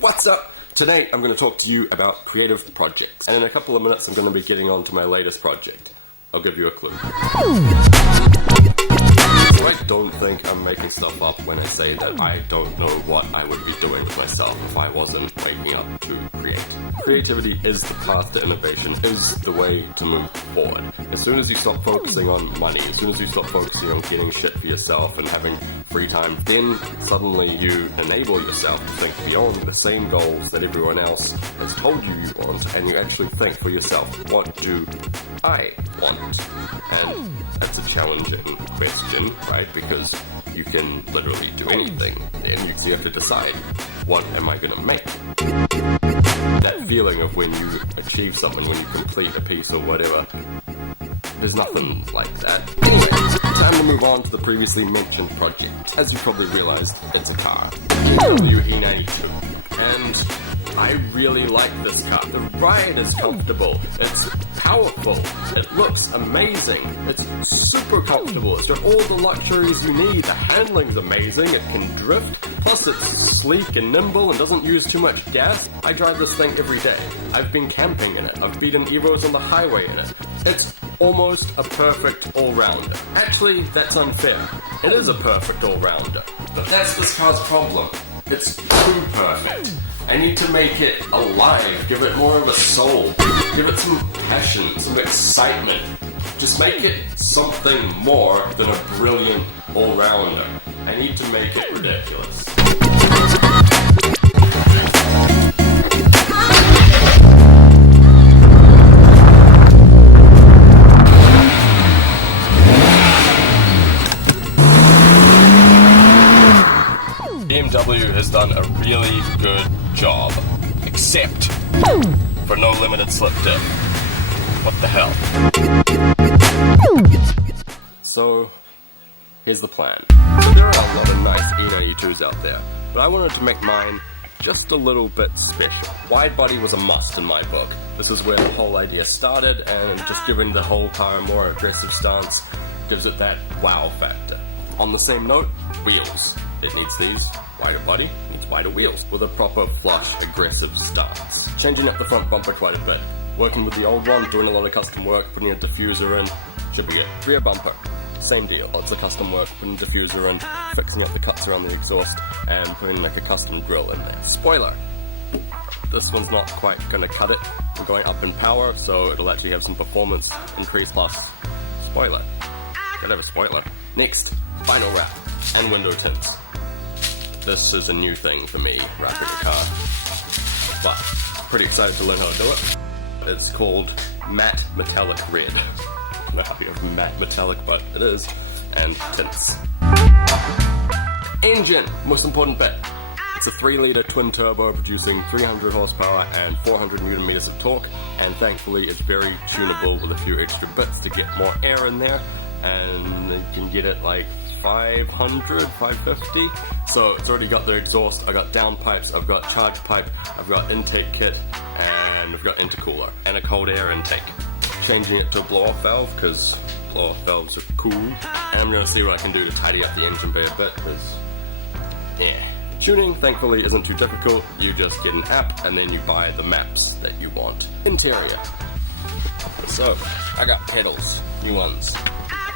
What's up? Today I'm going to talk to you about creative projects, and in a couple of minutes I'm going to be getting on to my latest project. I'll give you a clue. So I don't think I'm making stuff up when I say that I don't know what I would be doing with myself if I wasn't waking up to create. Creativity is the path to innovation, is the way to move forward. As soon as you stop focusing on money, as soon as you stop focusing on getting shit for yourself and having free time, then suddenly you enable yourself to think beyond the same goals that everyone else has told you you want, and you actually think for yourself, what do I want? And that's a challenging question, right? Because you can literally do anything, and so you have to decide, what am I gonna make? That feeling of when you achieve something, when you complete a piece or whatever, there's nothing like that. Anyway, time to move on to the previously mentioned project. As you probably realized, it's a car. BMW E92. And I really like this car. The ride is comfortable. It's powerful. It looks amazing. It's super comfortable. It's got all the luxuries you need. The handling's amazing. It can drift. Plus it's sleek and nimble and doesn't use too much gas. I drive this thing every day. I've been camping in it. I've beaten Evos on the highway in it. It's almost a perfect all-rounder. Actually, that's unfair. It is a perfect all-rounder. But that's this car's problem. It's too perfect. I need to make it alive, give it more of a soul, give it some passion, some excitement. Just make it something more than a brilliant all-rounder. I need to make it ridiculous. BMW has done a really good job, except for no limited slip dip. What the hell? So, here's the plan. There are a lot of nice E92s out there, but I wanted to make mine just a little bit special. Widebody was a must in my book. This is where the whole idea started, and just giving the whole car a more aggressive stance gives it that wow factor. On the same note, wheels. It needs these. Wider body needs wider wheels with a proper flush, aggressive stance. Changing up the front bumper quite a bit. Working with the old one, doing a lot of custom work, putting a diffuser in, should be it. Rear bumper, same deal. Lots of custom work, putting a diffuser in, fixing up the cuts around the exhaust, and putting like a custom grille in there. Spoiler! This one's not quite gonna cut it. We're going up in power, so it'll actually have some performance increase plus spoiler. Gotta have a spoiler. Next, vinyl wrap and window tints. This is a new thing for me, wrapping a car, but pretty excited to learn how to do it. It's called Matte Metallic Red. I don't know how you have matte metallic, but it is, and tints. Engine, most important bit. It's a 3-litre twin turbo producing 300 horsepower and 400 Newton meters of torque, and thankfully it's very tunable with a few extra bits to get more air in there, and you can get it like 500, 550. So it's already got the exhaust, I've got downpipes, I've got charge pipe, I've got intake kit, and I've got intercooler, and a cold air intake. Changing it to a blow-off valve, because blow-off valves are cool. And I'm going to see what I can do to tidy up the engine bay a bit, because, yeah. Tuning, thankfully, isn't too difficult. You just get an app, and then you buy the maps that you want. Interior. So, I got pedals, new ones.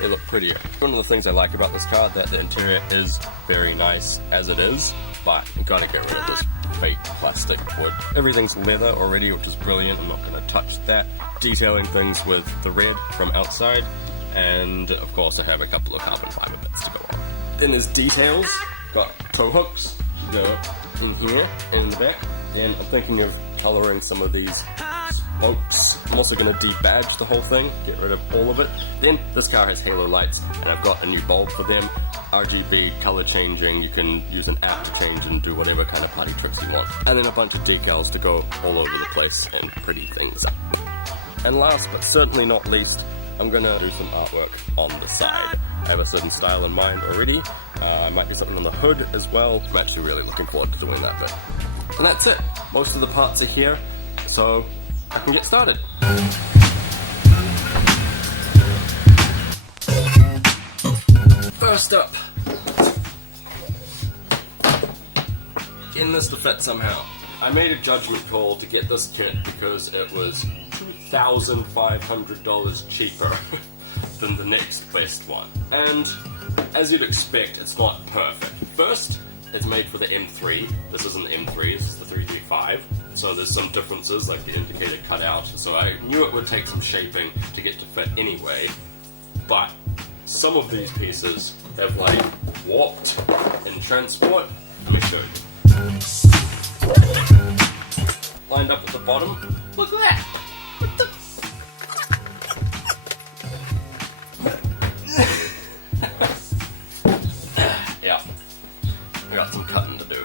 They look prettier. One of the things I like about this car, that the interior is very nice as it is, but you gotta get rid of this fake plastic wood. Everything's leather already, which is brilliant. I'm not gonna touch that. Detailing things with the red from outside, and of course I have a couple of carbon fiber bits to go on. Then there's details. Got tow hooks, go in here and in the back. Then I'm thinking of coloring some of these spokes. I'm also going to debadge the whole thing, get rid of all of it. Then this car has halo lights, and I've got a new bulb for them. RGB, color changing, you can use an app to change and do whatever kind of party tricks you want. And then a bunch of decals to go all over the place and pretty things up. And last but certainly not least, I'm going to do some artwork on the side. I have a certain style in mind already. I might do something on the hood as well. I'm actually really looking forward to doing that bit. And that's it. Most of the parts are here, so I can get started. First up, getting this to fit somehow. I made a judgment call to get this kit because it was $2,500 cheaper than the next best one. And as you'd expect, it's not perfect. First, it's made for the M3. This isn't the M3, this is the 335. So there's some differences, like the indicator cut out. So I knew it would take some shaping to get to fit anyway. But some of these pieces have like warped in transport. Let me show you. Lined up at the bottom. Look at that! What the? Yeah, we got some cutting to do.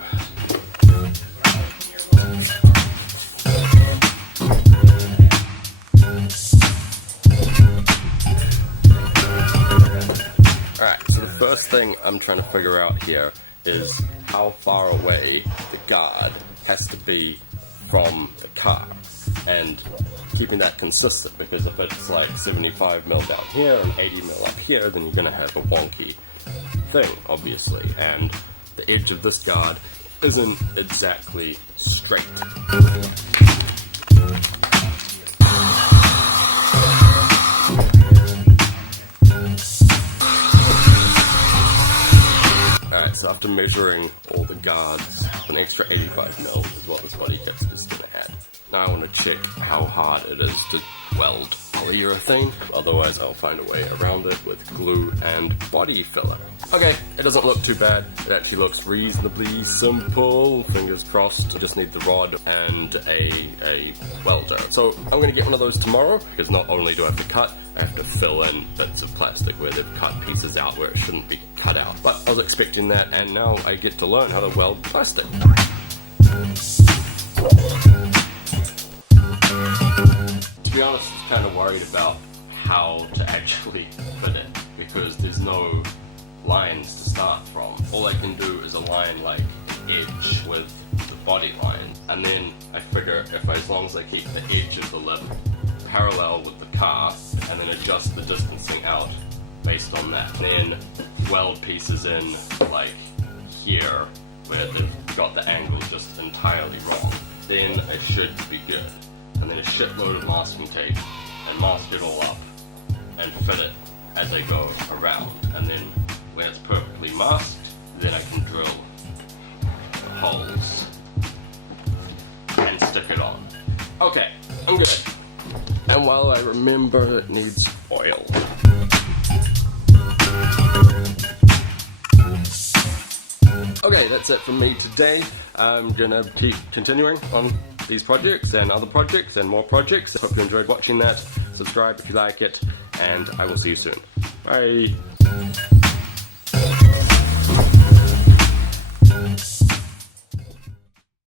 Alright, so the first thing I'm trying to figure out here is how far away the guard has to be from the car, and keeping that consistent, because if it's like 75mm down here and 80mm up here, then you're going to have a wonky thing, obviously, and the edge of this guard isn't exactly straight. Alright, so after measuring all the guards, an extra 85mm is what this body kit is going to add. Now I want to check how hard it is to weld polyurethane, otherwise I'll find a way around it with glue and body filler. Okay, it doesn't look too bad. It actually looks reasonably simple. Fingers crossed. Just need the rod and a welder. So I'm going to get one of those tomorrow, because not only do I have to cut, I have to fill in bits of plastic where they've cut pieces out where it shouldn't be cut out. But I was expecting that, and now I get to learn how to weld plastic. To be honest, I was kind of worried about how to actually fit it, because there's no lines to start from. All I can do is align like an edge with the body line, and then I figure if as long as I keep the edge of the lip parallel with the car, and then adjust the distancing out based on that, and then weld pieces in like here where they've got the angle just entirely wrong, then I should be good. And then a shitload of masking tape and mask it all up and fit it as I go around, and then when it's perfectly masked, then I can drill holes and stick it on. Okay, I'm good. And while I remember, it needs oil. Okay, that's it from me today. I'm gonna keep continuing on these projects and other projects and more projects. I hope you enjoyed watching that. Subscribe if you like it, and I will see you soon. Bye!